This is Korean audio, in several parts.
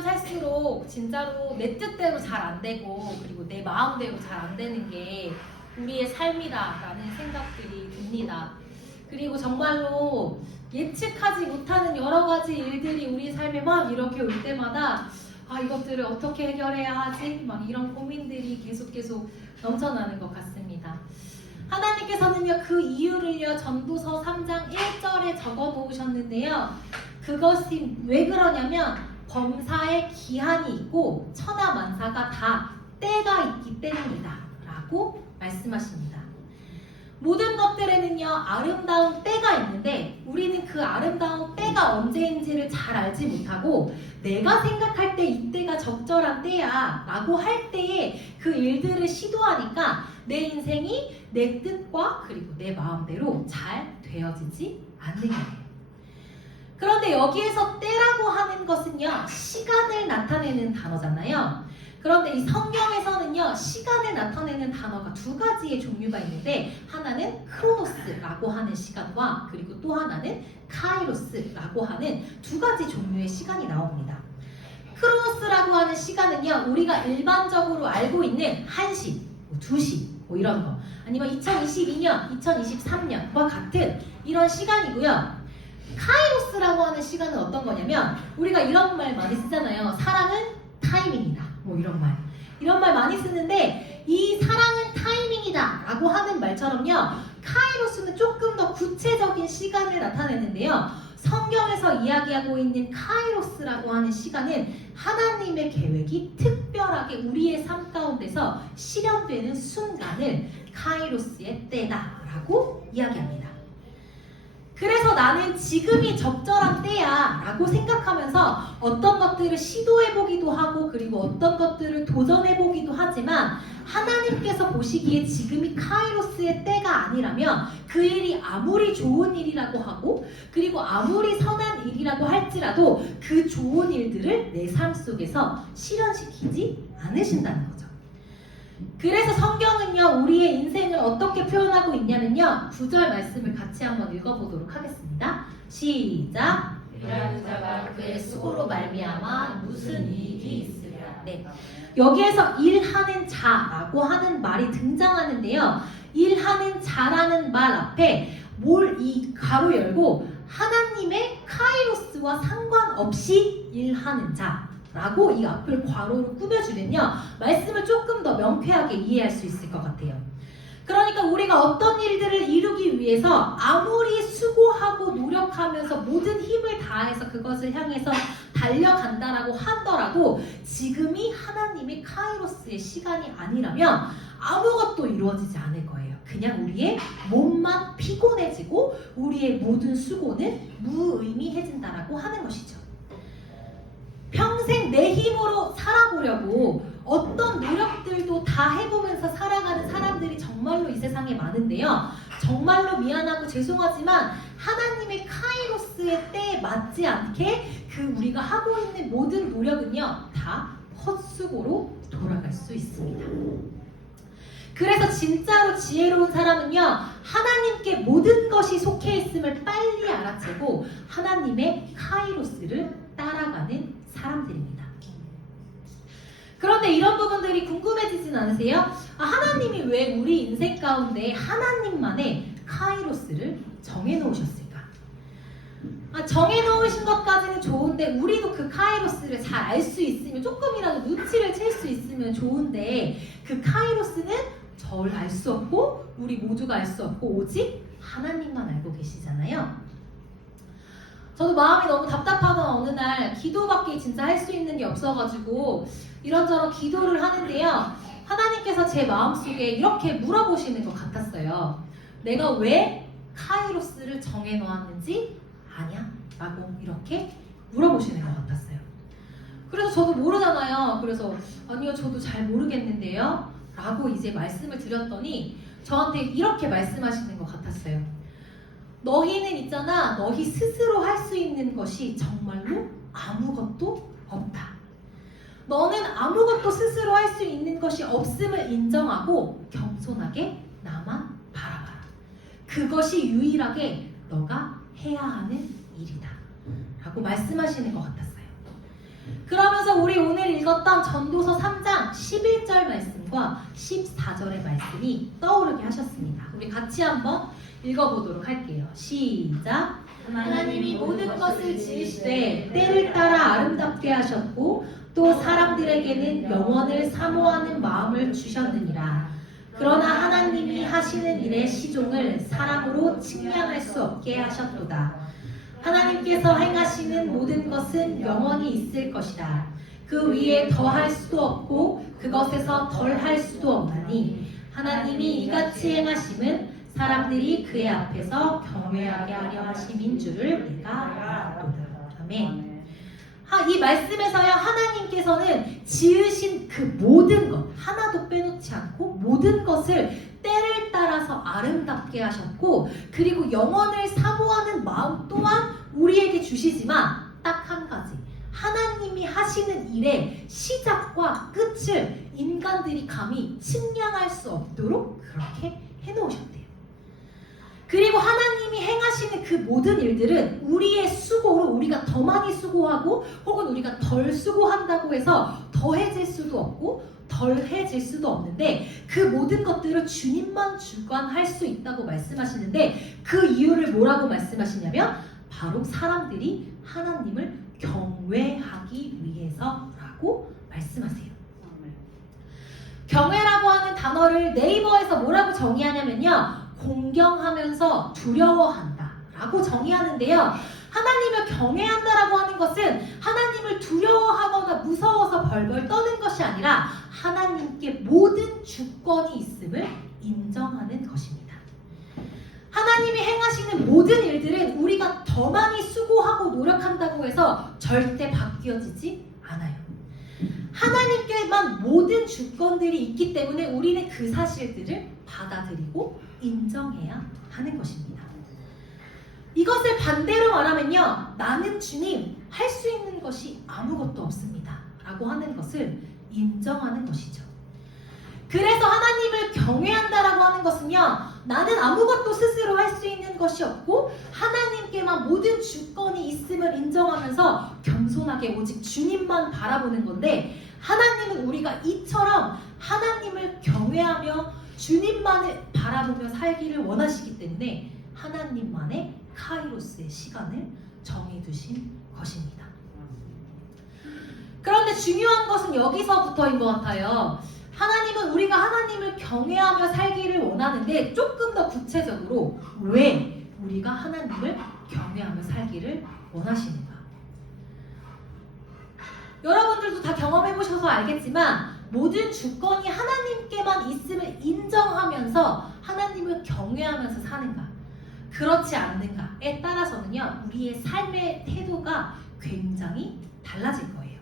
살면 살수록 진짜로 내 뜻대로 잘 안 되고 그리고 내 마음대로 잘 안 되는 게 우리의 삶이다라는 생각들이 듭니다. 그리고 정말로 예측하지 못하는 여러 가지 일들이 우리 삶에 막 이렇게 올 때마다 이것들을 어떻게 해결해야 하지? 막 이런 고민들이 계속 넘쳐나는 것 같습니다. 하나님께서는요, 그 이유를요, 전도서 3장 1절에 적어 놓으셨는데요. 그것이 왜 그러냐면 범사에 기한이 있고 천하만사가 다 때가 있기 때문이다 라고 말씀하십니다. 모든 것들에는요, 아름다운 때가 있는데 우리는 그 아름다운 때가 언제인지를 잘 알지 못하고 내가 생각할 때 이때가 적절한 때야 라고 할 때에 그 일들을 시도하니까 내 인생이 내 뜻과 그리고 내 마음대로 잘 되어지지 않는 거예요. 그런데 여기에서 때라고 하는 것은요, 시간을 나타내는 단어잖아요. 그런데 이 성경에서는요, 시간을 나타내는 단어가 두 가지의 종류가 있는데 하나는 크로노스라고 하는 시간과 그리고 또 하나는 카이로스라고 하는 두 가지 종류의 시간이 나옵니다. 크로노스라고 하는 시간은요, 우리가 일반적으로 알고 있는 1시, 2시 이런 거 아니면 2022년, 2023년과 같은 이런 시간이고요. 카이로스라고 하는 시간은 어떤 거냐면 우리가 이런 말 많이 쓰잖아요. 사랑은 타이밍이다. 이런 말 많이 쓰는데 이 사랑은 타이밍이다 라고 하는 말처럼요, 카이로스는 조금 더 구체적인 시간을 나타내는데요. 성경에서 이야기하고 있는 카이로스라고 하는 시간은 하나님의 계획이 특별하게 우리의 삶 가운데서 실현되는 순간을 카이로스의 때다라고 이야기합니다. 그래서 나는 지금이 적절한 때야 라고 생각하면서 어떤 것들을 시도해보기도 하고 그리고 어떤 것들을 도전해보기도 하지만 하나님께서 보시기에 지금이 카이로스의 때가 아니라면 그 일이 아무리 좋은 일이라고 하고 그리고 아무리 선한 일이라고 할지라도 그 좋은 일들을 내 삶 속에서 실현시키지 않으신다는 거죠. 그래서 성경은요, 우리의 인생을 어떻게 표현하고 있냐면요, 9절 말씀을 같이 한번 읽어보도록 하겠습니다. 시작. 일하는 자가 그의 수고로 말미암아 무슨 이익이 있으랴. 네, 여기에서 일하는 자라고 하는 말이 등장하는데요. 일하는 자라는 말 앞에 이 가로 열고 하나님의 카이로스와 상관없이 일하는 자 라고 이 앞을 괄호로 꾸며주면요, 말씀을 조금 더 명쾌하게 이해할 수 있을 것 같아요. 그러니까 우리가 어떤 일들을 이루기 위해서 아무리 수고하고 노력하면서 모든 힘을 다해서 그것을 향해서 달려간다라고 하더라도 지금이 하나님의 카이로스의 시간이 아니라면 아무것도 이루어지지 않을 거예요. 그냥 우리의 몸만 피곤해지고 우리의 모든 수고는 무의미해진다라고 하는 것이죠. 평생 내 힘으로 살아보려고 어떤 노력들도 다 해보면서 살아가는 사람들이 정말로 이 세상에 많은데요. 정말로 미안하고 죄송하지만 하나님의 카이로스의 때에 맞지 않게 우리가 하고 있는 모든 노력은요, 다 헛수고로 돌아갈 수 있습니다. 그래서 진짜로 지혜로운 사람은요, 하나님께 모든 것이 속해 있음을 빨리 알아채고 하나님의 카이로스를 따라가는 사람들입니다. 그런데 이런 부분들이 궁금해지진 않으세요? 하나님이 왜 우리 인생 가운데 하나님만의 카이로스를 정해놓으셨을까? 정해놓으신 것까지는 좋은데 우리도 그 카이로스를 잘 알 수 있으면, 조금이라도 눈치를 챌 수 있으면 좋은데 그 카이로스는 저를 알 수 없고 우리 모두가 알 수 없고 오직 하나님만 알고 계시잖아요. 저도 마음이 너무 답답하던 어느 날 기도밖에 진짜 할 수 있는 게 없어가지고 이런저런 기도를 하는데요, 하나님께서 제 마음속에 이렇게 물어보시는 것 같았어요. 내가 왜 카이로스를 정해놓았는지 아냐? 라고 이렇게 물어보시는 것 같았어요. 그래서 저도 모르잖아요. 그래서 아니요, 저도 잘 모르겠는데요 라고 이제 말씀을 드렸더니 저한테 이렇게 말씀하시는 것 같았어요. 너희는 있잖아, 너희 스스로 할 수 있는 것이 정말로 아무것도 없다. 너는 아무것도 스스로 할 수 있는 것이 없음을 인정하고 겸손하게 나만 바라봐라. 그것이 유일하게 너가 해야 하는 일이다 라고 말씀하시는 것 같았어요. 그러면 그러면서 우리 오늘 읽었던 전도서 3장 11절 말씀과 14절의 말씀이 떠오르게 하셨습니다. 우리 같이 한번 읽어보도록 할게요. 시작. 하나님이 모든 것을 지으시되 때를 따라 아름답게 하셨고 또 사람들에게는 영원을 사모하는 마음을 주셨느니라. 그러나 하나님이 하시는 일의 시종을 사람으로 측량할 수 없게 하셨도다. 하나님께서 행하시는 모든 것은 영원히 있을 것이다. 그 위에 더할 수도 없고 그것에서 덜할 수도 없나니 하나님이 이같이 행하심은 사람들이 그의 앞에서 경외하게 하려 하심인 줄을 내가 알았도다. 아멘. 이 말씀에서요, 하나님께서는 지으신 그 모든 것 하나도 빼놓지 않고 모든 것을 때를 따라서 아름답게 하셨고, 그리고 영원을 사모하는 마음 또한 우리에게 주시지만 딱 한 가지, 하나님이 하시는 일의 시작과 끝을 인간들이 감히 측량할 수 없도록 그렇게 해놓으셨대요. 그리고 하나님이 행하시는 그 모든 일들은 우리의 수고로 우리가 더 많이 수고하고 혹은 우리가 덜 수고한다고 해서 더해질 수도 없고 덜해질 수도 없는데, 그 모든 것들을 주님만 주관할 수 있다고 말씀하시는데, 그 이유를 뭐라고 말씀하시냐면 바로 사람들이 하나님을 경외하기 위해서라고 말씀하세요. 경외라고 하는 단어를 네이버에서 뭐라고 정의하냐면요, 공경하면서 두려워한다 라고 정의하는데요, 하나님을 경외한다라고 하는 것은 하나님을 두려워하거나 무서워서 벌벌 떠는 것이 아니라 하나님께 모든 주권이 있음을 인정하는 것입니다. 하나님이 행하시는 모든 일들은 우리가 더 많이 수고하고 노력한다고 해서 절대 바뀌어지지 않아요. 하나님께만 모든 주권들이 있기 때문에 우리는 그 사실들을 받아들이고 인정해야 하는 것입니다. 이것을 반대로 말하면요, 나는 주님 할 수 있는 것이 아무것도 없습니다 라고 하는 것을 인정하는 것이죠. 그래서 하나님을 경외한다라고 하는 것은요, 나는 아무것도 스스로 할 수 있는 것이 없고 하나님께만 모든 주권이 있음을 인정하면서 겸손하게 오직 주님만 바라보는 건데, 하나님은 우리가 이처럼 하나님을 경외하며 주님만을 바라보며 살기를 원하시기 때문에 하나님만의 카이로스의 시간을 정해두신 것입니다. 그런데 중요한 것은 여기서부터인 것 같아요. 하나님은 우리가 하나님을 경외하며 살기를 원하는데, 조금 더 구체적으로 왜 우리가 하나님을 경외하며 살기를 원하시는가? 여러분들도 다 경험해보셔서 알겠지만 모든 주권이 하나님께만 있음을 인정하면서 하나님을 경외하면서 사는가, 그렇지 않는가에 따라서는요, 우리의 삶의 태도가 굉장히 달라질 거예요.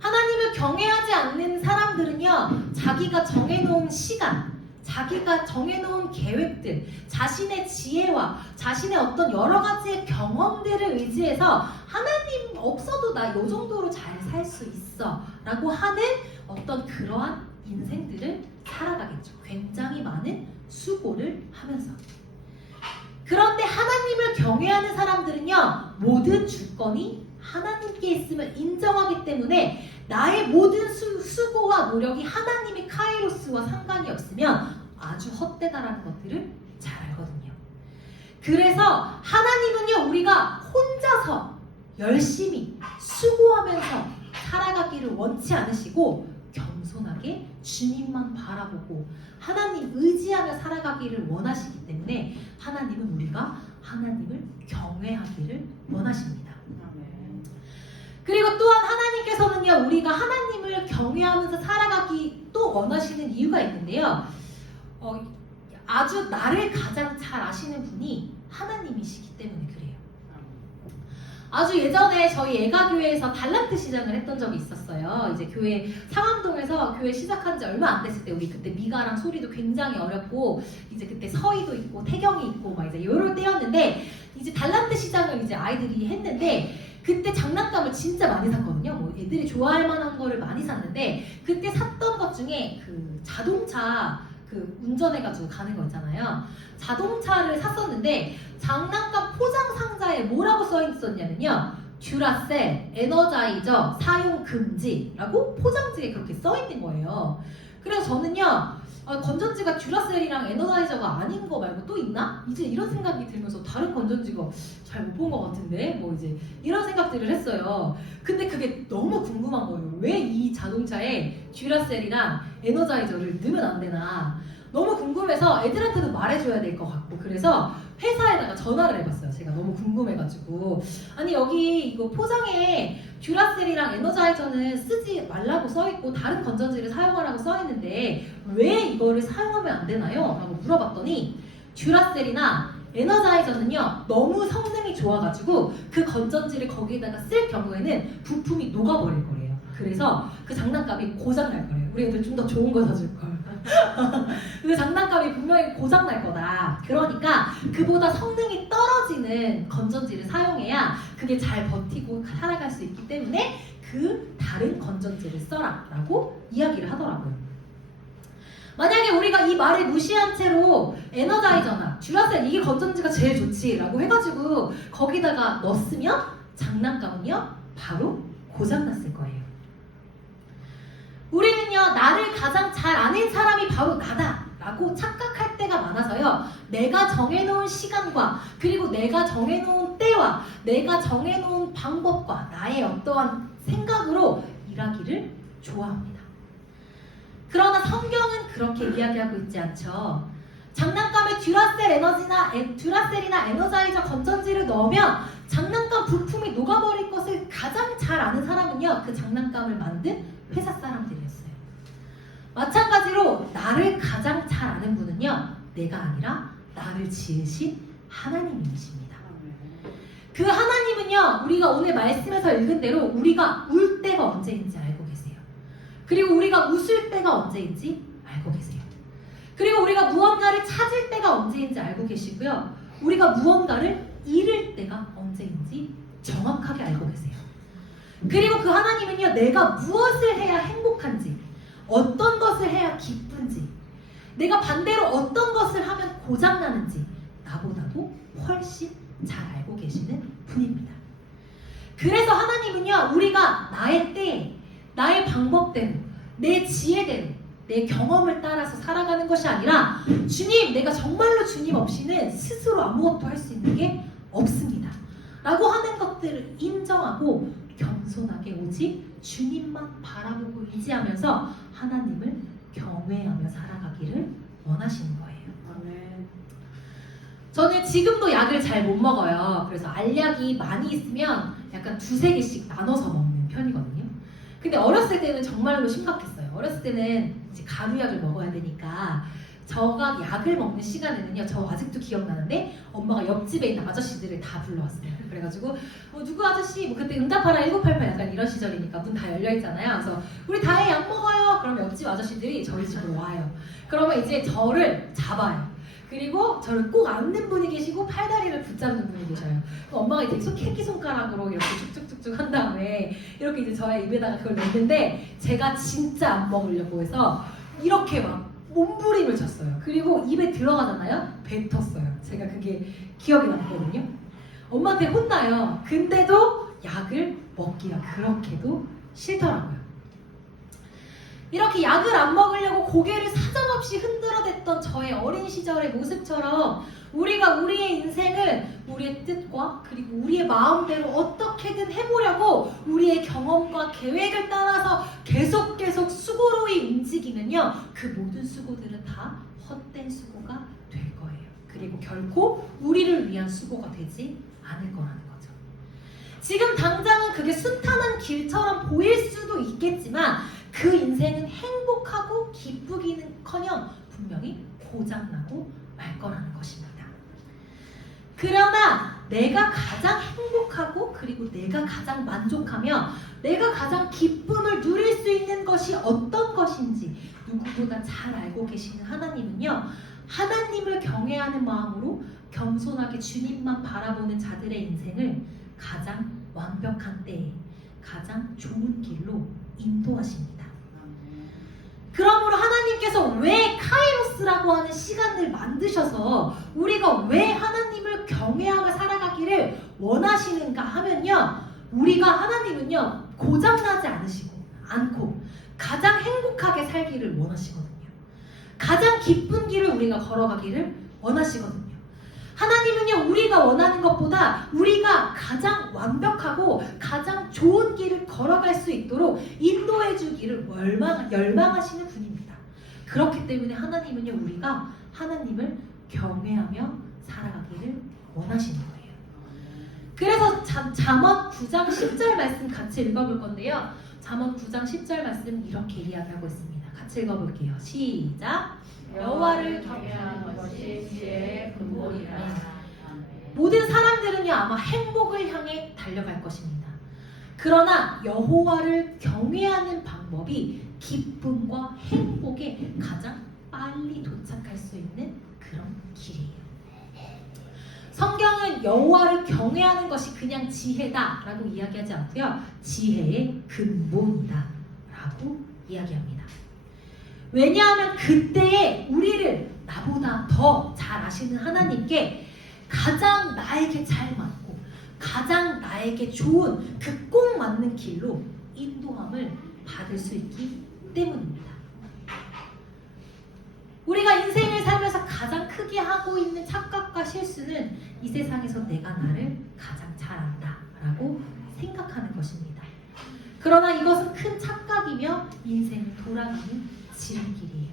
하나님을 경외하지 않는 사람들은요, 자기가 정해놓은 시간, 자기가 정해놓은 계획들, 자신의 지혜와 자신의 어떤 여러 가지의 경험들을 의지해서 하나님 없어도 나 이 정도로 잘 살 수 있어 라고 하는 어떤 그러한 인생들을 살아가겠죠. 굉장히 많은 수고를 하면서. 그런데 하나님을 경외하는 사람들은요, 모든 주권이 하나님께 있음을 인정하기 때문에 나의 모든 수고와 노력이 하나님의 카이로스와 상관이 없으면 아주 헛되다라는 것들을 잘 알거든요. 그래서 하나님은요, 우리가 혼자서 열심히 수고하면서 살아가기를 원치 않으시고 겸손하게 주님만 바라보고 하나님 의지하며 살아가기를 원하시기 때문에 하나님은 우리가 하나님을 경외하기를 원하십니다. 그리고 또한 하나님께서는요, 우리가 하나님을 경외하면서 살아가기 또 원하시는 이유가 있는데요, 아주 나를 가장 잘 아시는 분이 하나님이시기 때문에 그래요. 아주 예전에 저희 애가교회에서 달란트 시장을 했던 적이 있었어요. 이제 교회 상암동에서 교회 시작한 지 얼마 안 됐을 때, 우리 그때 미가랑 소리도 굉장히 어렵고 이제 그때 서희도 있고 태경이 있고 막 이제 이럴 때였는데, 이제 달란트 시장을 이제 아이들이 했는데 그때 장난감을 진짜 많이 샀거든요. 뭐 애들이 좋아할 만한 거를 많이 샀는데, 그때 샀던 것 중에 그 자동차 그 운전해가지고 가는 거 있잖아요. 자동차를 샀었는데 장난감 포장 상자에 뭐라고 써 있었냐면요, 듀라셀, 에너자이저 사용 금지라고 포장지에 그렇게 써 있는 거예요. 그래서 저는요, 건전지가 듀라셀이랑 에너자이저가 아닌 거 말고 또 있나? 이제 이런 생각이 들면서 다른 건전지가 잘 못 본 것 같은데 뭐 이제 이런 생각들을 했어요. 근데 그게 너무 궁금한 거예요. 왜 이 자동차에 듀라셀이랑 에너자이저를 넣으면 안 되나? 너무 궁금해서 애들한테도 말해줘야 될 것 같고, 그래서 회사에다가 전화를 해봤어요. 제가 너무 궁금해가지고. 아니, 여기 이거 포장에 듀라셀이랑 에너자이저는 쓰지 말라고 써있고 다른 건전지를 사용하라고 써있는데 왜 이거를 사용하면 안 되나요? 라고 물어봤더니 듀라셀이나 에너자이저는요, 너무 성능이 좋아가지고 그 건전지를 거기에다가 쓸 경우에는 부품이 녹아버릴 거래요. 그래서 그 장난감이 고장날 거래요. 우리 애들 좀 더 좋은 거 사줄 걸. 그 장난감이 분명히 고장날 거다. 그러니까 그보다 성능이 떨어지는 건전지를 사용해야 그게 잘 버티고 살아갈 수 있기 때문에 그 다른 건전지를 써라 라고 이야기를 하더라고요. 만약에 우리가 이 말을 무시한 채로 에너자이저나 듀라셀 이게 건전지가 제일 좋지 라고 해가지고 거기다가 넣었으면 장난감은요 바로 고장났을 거예요. 우리는요, 나를 가장 잘 아는 사람이 바로 나다 라고 착각할 때가 많아서요, 내가 정해놓은 시간과 그리고 내가 정해놓은 때와 내가 정해놓은 방법과 나의 어떠한 생각으로 일하기를 좋아합니다. 그러나 성경은 그렇게 이야기하고 있지 않죠. 장난감에 듀라셀이나 에너자이저 건전지를 넣으면 장난감 부품이 녹아버릴 것을 가장 잘 아는 사람은요, 그 장난감을 만든 회사 사람들이었어요. 마찬가지로 나를 가장 잘 아는 분은요, 내가 아니라 나를 지으신 하나님이십니다. 그 하나님은요, 우리가 오늘 말씀에서 읽은 대로 우리가 울 때가 언제인지 알고 계세요. 그리고 우리가 웃을 때가 언제인지 알고 계세요. 그리고 우리가 무언가를 찾을 때가 언제인지 알고 계시고요, 우리가 무언가를 잃을 때가 언제인지 정확하게 알고 계세요. 그리고 그 하나님은요, 내가 무엇을 해야 행복한지, 어떤 것을 해야 기쁜지, 내가 반대로 어떤 것을 하면 고장나는지 나보다도 훨씬 잘 알고 계시는 분입니다. 그래서 하나님은요, 우리가 나의 때에, 나의 방법대로, 내 지혜대로, 내 경험을 따라서 살아가는 것이 아니라 주님, 내가 정말로 주님 없이는 스스로 아무것도 할 수 있는 게 없습니다 라고 하는 것들을 인정하고 겸손하게 오직 주님만 바라보고 의지하면서 하나님을 경외하며 살아가기를 원하시는 거예요. 아멘. 저는 지금도 약을 잘 못 먹어요. 그래서 알약이 많이 있으면 약간 2-3개씩 나눠서 먹는 편이거든요. 근데 어렸을 때는 정말로 심각했어요. 어렸을 때는 이제 가루약을 먹어야 되니까 저가 약을 먹는 시간에는요, 저 아직도 기억나는데 엄마가 옆집에 있는 아저씨들을 다 불러왔어요. 그래가지고 누구 아저씨, 뭐 그때 응답하라 1988 약간 이런 시절이니까 문 다 열려있잖아요. 그래서 우리 다혜 약 먹어요. 그럼 옆집 아저씨들이 저희 집으로 와요. 그러면 이제 저를 잡아요. 그리고 저를 꼭 안는 분이 계시고 팔다리를 붙잡는 분이 계셔요. 엄마가 이제 새끼손가락으로 이렇게 쭉쭉쭉쭉 한 다음에 이렇게 이제 저의 입에다가 그걸 넣는데 제가 진짜 안 먹으려고 해서 이렇게 막 몸부림을 쳤어요. 그리고 입에 들어가잖아요? 뱉었어요. 제가 그게 기억이 남거든요. 엄마한테 혼나요. 근데도 약을 먹기가 그렇게도 싫더라고요. 이렇게 약을 안 먹으려고 고개를 사정없이 흔들어댔던 저의 어린 시절의 모습처럼 우리가 우리의 인생을 우리의 뜻과 그리고 우리의 마음대로 어떻게든 해보려고 우리의 경험과 계획을 따라서 계속 수고로이 움직이면요, 그 모든 수고들은 다 헛된 수고가 될 거예요. 그리고 결코 우리를 위한 수고가 되지 않을 거라는 거죠. 지금 당장은 그게 순탄한 길처럼 보일 수도 있겠지만 그 인생은 행복하고 기쁘기는커녕 분명히 고장나고 말 거라는 것입니다. 그러나 내가 가장 행복하고 그리고 내가 가장 만족하며 내가 가장 기쁨을 누릴 수 있는 것이 어떤 것인지 누구보다 잘 알고 계시는 하나님은요, 하나님을 경외하는 마음으로 겸손하게 주님만 바라보는 자들의 인생을 가장 완벽한 때에 가장 좋은 길로 인도하십니다. 그러므로 하나님께서 왜 카이로스라고 하는 시간을 만드셔서 우리가 왜 하나님을 경외하며 살아가기를 원하시는가 하면요, 우리가 하나님은요 고장나지 않고 가장 행복하게 살기를 원하시거든요. 가장 기쁜 길을 우리가 걸어가기를 원하시거든요. 하나님은요 우리가 원하는 것보다 우리가 가장 완벽하고 가장 좋은 길을 걸어갈 수 있도록 인도해 주기를 열망하시는 분입니다. 그렇기 때문에 하나님은요 우리가 하나님을 경외하며 살아가기를 원하시는 거예요. 그래서 잠언 9장 10절 말씀 같이 읽어볼 건데요. 잠언 9장 10절 말씀 이렇게 이야기하고 있습니다. 같이 읽어볼게요. 시작. 여호와를 경외하는 것이 지혜의 근본이라. 모든 사람들은요 아마 행복을 향해 달려갈 것입니다. 그러나 여호와를 경외하는 방법이 기쁨과 행복에 가장 빨리 도착할 수 있는 그런 길이에요. 성경은 여호와를 경외하는 것이 그냥 지혜다라고 이야기하지 않고요. 지혜의 근본이다 라고 이야기합니다. 왜냐하면 그때에 우리를 나보다 더 잘 아시는 하나님께 가장 나에게 잘 맞고 가장 나에게 좋은 그 꼭 맞는 길로 인도함을 받을 수 있기 때문입니다. 우리가 인생을 살면서 가장 크게 하고 있는 착각과 실수는 이 세상에서 내가 나를 가장 잘 안다 라고 생각하는 것입니다. 그러나 이것은 큰 착각이며 인생을 돌아가는 지름길이에요.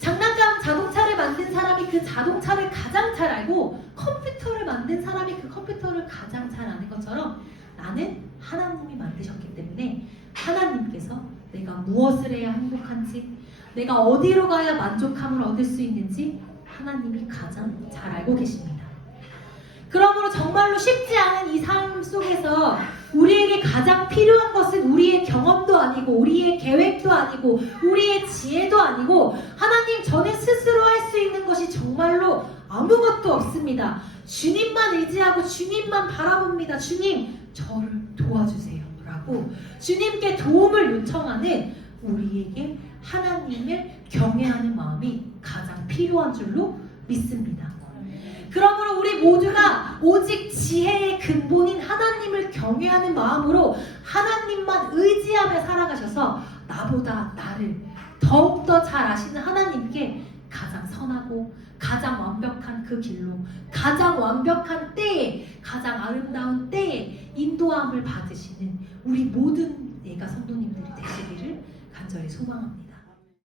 장난감 자동차를 만든 사람이 그 자동차를 가장 잘 알고 컴퓨터를 만든 사람이 그 컴퓨터를 가장 잘 아는 것처럼 나는 하나님이 만드셨기 때문에 하나님께서 내가 무엇을 해야 행복한지 내가 어디로 가야 만족함을 얻을 수 있는지 하나님이 가장 잘 알고 계십니다. 그러므로 정말로 쉽지 않은 이 삶 속에서 우리에게 가장 필요한 것은 우리의 경험도 아니고 우리의 계획도 아니고 우리의 지혜도 아니고 하나님 저는 스스로 할 수 있는 것이 정말로 아무것도 없습니다. 주님만 의지하고 주님만 바라봅니다. 주님 저를 도와주세요 라고 주님께 도움을 요청하는 우리에게 하나님을 경외하는 마음이 가장 필요한 줄로 믿습니다. 그러므로 우리 모두가 오직 지혜의 근본인 하나님을 경외하는 마음으로 하나님만 의지하며 살아가셔서 나보다 나를 더욱더 잘 아시는 하나님께 가장 선하고 가장 완벽한 그 길로 가장 완벽한 때에 가장 아름다운 때에 인도함을 받으시는 우리 모든 예가 성도님들이 되시기를 간절히 소망합니다.